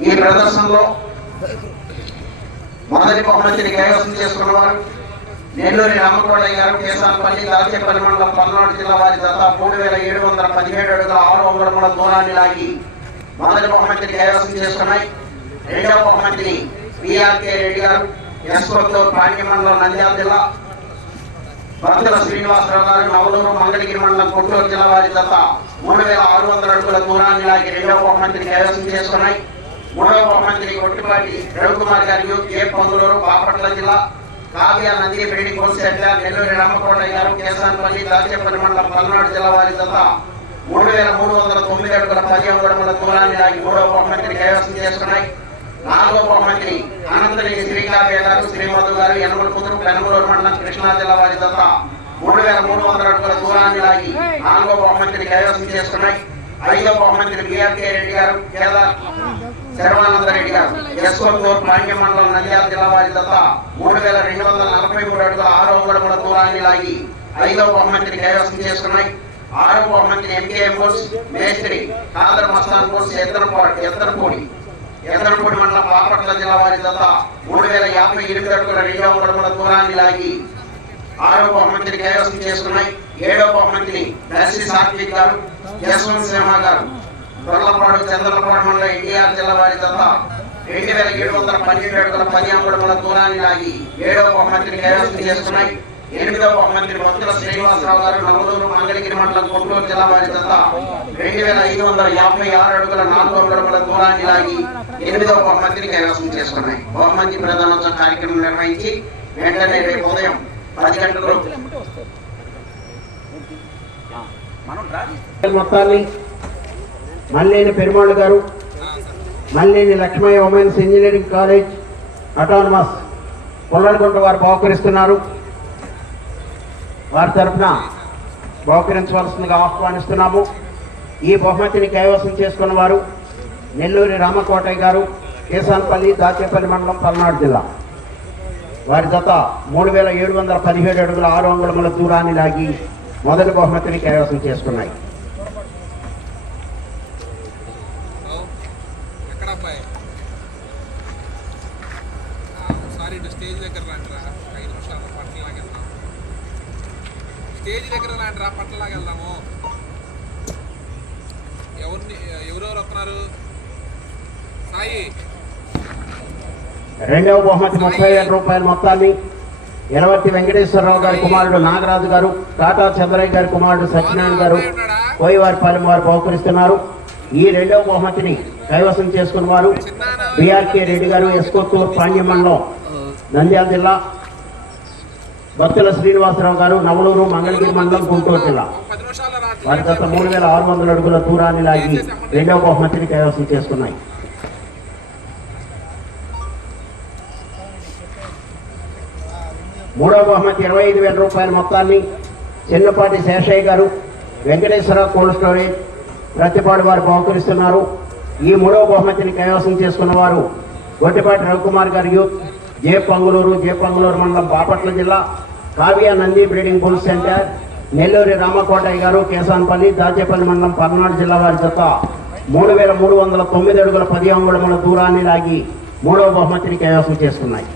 ఈ ప్రదర్శనలో మొదటి బహుమతిని కైవసం చేసుకున్నవారు నెల్లూరి రామకోటయ్య గారు కేసానపల్లి దాచేపల్లి మండలం పల్నాడు జిల్లా వారి జత మూడు వేల ఏడు వందల పదిహేడు అడుగుల ఆరు అంగుళముల దూరాన్ని లాగి మొదటి బహుమతిని కైవసం చేసుకున్నాయి. రెండవ బహుమతిని పిఆర్కే రెడ్డి గారు యశ్వత్తూరు పాండ్య మండలం నంద్యాల జిల్లా భక్తుల శ్రీనివాసరావు గారు నవలూరు మంగళగిరి మండలం కొట్టూరు జిల్లా వారి జత మూడు వేల ఆరు వందల అడుగుల దూరాన్ని లాగి రెండవ బహుమతిని కైవసం చేసుకున్నాయి. మూడవ బహుమతిని కొట్టిపాటి రవికుమార్ గారి యూత్ ఏ పొందులూరు బాపట్ల జిల్లా కావ్య నంది బేడి కోసెట్ల నెల్లూరి రామకోట గారు కేసాన్పల్లి దాచేపల్లి మండలం పల్నాడు జిల్లా వారి జత మూడు వేల మూడు వందల తొమ్మిది అడుగుల పదిహేను అడుగుల దూరాన్ని లాగి మూడవ బహుమతిని కైవసం చేసుకున్నాయి. నాలుగో మంత్రి అనంతరి శ్రీకావ్య గారు శ్రీమధు గారు యనమల కుదురు పెనమలూరు మండలం కృష్ణా జిల్లా వారి జత మూడు వేల మూడు వందల అడుగుల దూరాన్ని లాగి నాలుగో బహుమతిని కైవసం చేసుకున్నాయి. ఐదో బహుమతిని బిఆర్కే రెడ్డి గారు కేదార్ శర్వానంద రెడ్డి గారు యశ్వంతూర్ పాండ్య మండలం నంద్యాల జిల్లా వారి దత్త మూడు వేల రెండు వందల నలభై మూడు అడుగుల ఆరో గడముల దూరాన్ని లాగి ఐదవ బహుమతిని కైవసం చేసుకున్నాయి. ఆరో బహుమతిని ఎంకే బోస్ మేస్త్రి కాదర్ మస్తాన్ బోస్ ఎద్దరపోడి ఎద్దరపూడి ఎద్దరపూడి మండలం బాపట్ల జిల్లా వారి దత్త మూడు వేల యాభై ఎనిమిది అడుగుల రెండవ గడముల దూరాన్ని లాగి ఆరో బహుమతిని కైవసం చేసుకున్నాయి. ఏడవ బహుమతిని దర్శి సాత్విక్ గారు యశ్వంత్ సింహ గారు. దొర్లపాడు చంద్రపాడు ఉన్న ఎన్టీఆర్ జిల్లా వారి జత రెండు వేల ఏడు వందల పన్నెండు అడుగుల పది అంగుళముల దూరాన్ని లాగి ఏడవ బహుమతిని కైవసం చేసుకున్నాయి. ఎనిమిదవ బహుమతిని భక్తుల శ్రీనివాసరావు గారు నవలూరు మంగళగిరి మండలం గుంటూరు జిల్లా వారి జత రెండు వేల ఐదు వందల యాభై ఆరు అడుగుల నాలుగు అంగుళముల దూరాన్ని లాగి ఎనిమిదవ బహుమతిని కైవసం చేసుకున్నాయి. బహుమతి ప్రధానోత్సవ కార్యక్రమం నిర్వహించి వెంటనే రేపు ఉదయం పది గంటలకు మొత్తాన్ని Malleni Perumallu garu Malleni Lakshmaiah women's engineering college autonomous Kolladukunta వారు బహుకరిస్తున్నారు. వారి తరఫున బహుకరించవలసిందిగా ఆహ్వానిస్తున్నాము. ఈ బహుమతిని కైవసం చేసుకున్న వారు నెల్లూరి రామకోటయ్య గారు కేసాన్పల్లి దాచేపల్లి మండలం పల్నాడు జిల్లా. వారి జత మూడు వేల ఏడు వందల పదిహేడు అడుగుల ఆరు అంగుళముల దూరాన్ని లాగి మొదటి బహుమతిని కైవసం చేసుకున్నాయి. ఒకసారి ఇటు స్టేజ్ దగ్గర రండిరా. ఐదు నిమిషాలు పట్టణలాగా వెళ్దాం. స్టేజ్ దగ్గర రండిరా పట్టణలాగా వెళ్దాము. ఎవరిని ఎవరెవరు వస్తున్నారు? సాయి. రెండవ బహుమతి ముప్పై వేల రూపాయల మొత్తాన్ని ఎలవర్తి వెంకటేశ్వరరావు గారి కుమారుడు నాగరాజు గారు టాటా చంద్రయ్య గారి కుమారుడు సత్యనారాయణ గారు కోయివారిపాలెం వారు బహుకరిస్తున్నారు. ఈ రెండవ బహుమతిని కైవసం చేసుకున్న వారు బీఆర్కే రెడ్డి గారు ఎస్కోత్తూరు పాండ్యం మండలం నంద్యాల జిల్లా భక్తుల శ్రీనివాసరావు గారు నవలూరు మంగళగిరి మండలం గుంటూరు జిల్లా. వారి గత మూడు వేల ఆరు వందల అడుగుల దూరాన్ని లాగి రెండవ బహుమతిని కైవసం చేసుకున్నాయి. మూడవ బహుమతి ఇరవై ఐదు వేల రూపాయల మొత్తాన్ని చిన్నపాటి శేషయ్య గారు వెంకటేశ్వర కోల్డ్ స్టోరేజ్ ప్రతిపాడు వారు బహుకరిస్తున్నారు. ఈ మూడవ బహుమతిని కైవసం చేసుకున్న వారు Gottipati Ravikumar garu youth J Panguluru J Panguluru మండలం బాపట్ల జిల్లా Kavya Nandi breeding bull centre Nelluri Ramakotaiah garu Kesanapalli Dachepalli మండలం పల్నాడు జిల్లా వారి జత. మూడు వేల మూడు వందల తొమ్మిది అడుగుల పది అంగుళముల దూరాన్ని లాగి మూడవ బహుమతిని కైవసం చేసుకున్నాయి.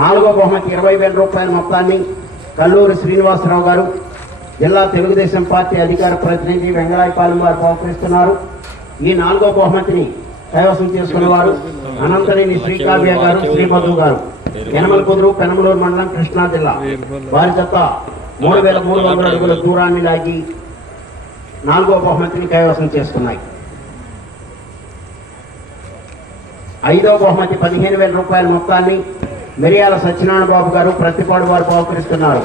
నాలుగో బహుమతి ఇరవై వేల రూపాయల మొత్తాన్ని కల్లూరి శ్రీనివాసరావు గారు జిల్లా తెలుగుదేశం పార్టీ అధికార ప్రతినిధి వెంగళాయపాలెం వారు బహుకరిస్తున్నారు. ఈ నాలుగో బహుమతిని కైవసం చేసుకునేవారు అనంతరేని శ్రీకావ్య గారు శ్రీమధు గారు. యనమల కుదురు పెనమలూరు మండలం కృష్ణా జిల్లా. వారి చెత్త మూడు వేల మూడు వందల అడుగుల దూరాన్ని లాగి నాలుగో బహుమతిని కైవసం చేసుకున్నాయి. ఐదో బహుమతి పదిహేను వేల రూపాయల మొత్తాన్ని మిరియాల సత్యనారాయణ బాబు గారు ప్రతిపాడు వారు బహుకరిస్తున్నారు.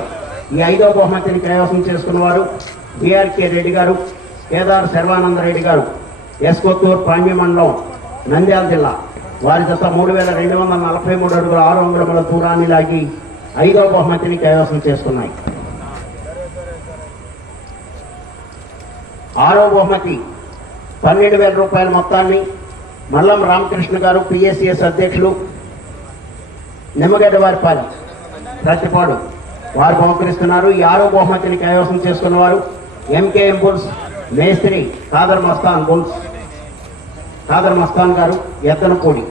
ఈ ఐదో బహుమతిని కైవసం చేసుకున్నవారు బిఆర్కే రెడ్డి గారు కేదార్ శర్వానంద రెడ్డి గారు. ఎస్కొత్తూరు పాండ్య మండలం నంద్యాల జిల్లా. వారి జత మూడు వేల రెండు వందల నలభై మూడు అడుగుల ఆరు అంగుళముల దూరాన్ని లాగి ఐదో బహుమతిని కైవసం చేసుకున్నాయి. ఆరో బహుమతి పన్నెండు వేల రూపాయల మొత్తాన్ని మల్లం రామకృష్ణ గారు పిఎస్సిఎస్ అధ్యక్షులు నిమ్మగడ్డ వారిపాలెం ప్రతిపాడు వారు బహుకరిస్తున్నారు. ఈ ఆరో బహుమతిని కైవసం చేసుకున్న వారు ఎంకేఎం బుల్స్ మేస్త్రి కాదర్ మస్తాన్ బుల్స్. కాదర్ మస్తాన్ గారు ఎత్తనపూడి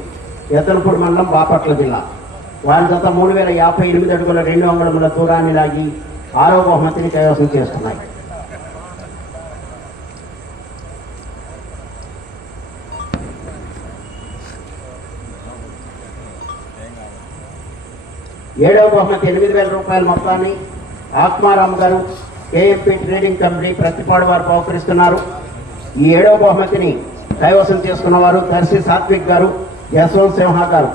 ఎత్తనపూడి మండలం బాపట్ల జిల్లా. వారి గత మూడు వేల యాభై ఎనిమిది అడుగుల రెండు అంగుళముల దూరాన్ని లాగి ఆరో బహుమతిని కైవసం చేస్తున్నాయి. ఏడవ బహుమతి ఎనిమిది వేల రూపాయల మొత్తాన్ని ఆత్మారాం గారు కేఎంపీ ట్రేడింగ్ కంపెనీ ప్రతిపాడు వారు బహుకరిస్తున్నారు. ఈ ఏడవ బహుమతిని కైవసం చేసుకున్న వారు సాత్విక్ గారు యశ్వంత్ సింహ గారు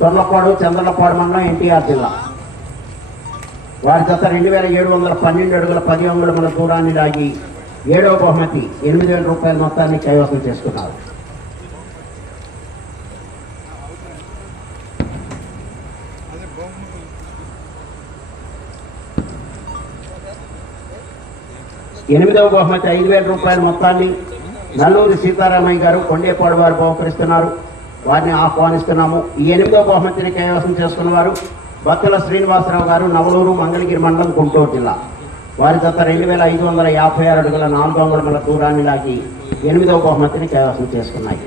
తొర్లపాడు చంద్రలపాడు మండలం ఎన్టీఆర్ జిల్లా. వారి చేత రెండు వేల ఏడు వందల పన్నెండు అడుగుల పది అంగుళముల దూరాన్ని లాగి ఏడవ బహుమతి ఎనిమిది వేల రూపాయల మొత్తాన్ని కైవసం చేసుకున్నారు. ఎనిమిదవ బహుమతి ఐదు వేల రూపాయల మొత్తాన్ని నల్లూరి సీతారామయ్య గారు కొండేపాడు వారు బహుకరిస్తున్నారు. వారిని ఆహ్వానిస్తున్నాము. ఈ ఎనిమిదో బహుమతిని కైవసం చేసుకున్న వారు బత్తుల శ్రీనివాసరావు గారు నవలూరు మంగళగిరి మండలం గుంటూరు జిల్లా. వారి జత రెండు వేల ఐదు వందల యాభై ఆరు అడుగుల నాలుగు అంగుళముల దూరాన్ని లాగి ఎనిమిదవ బహుమతిని కైవసం చేసుకున్నాయి.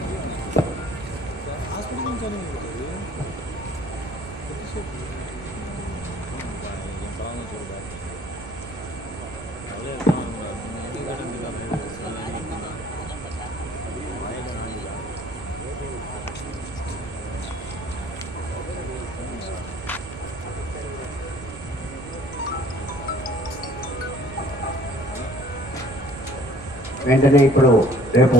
వెంటనే ఇప్పుడు రేపు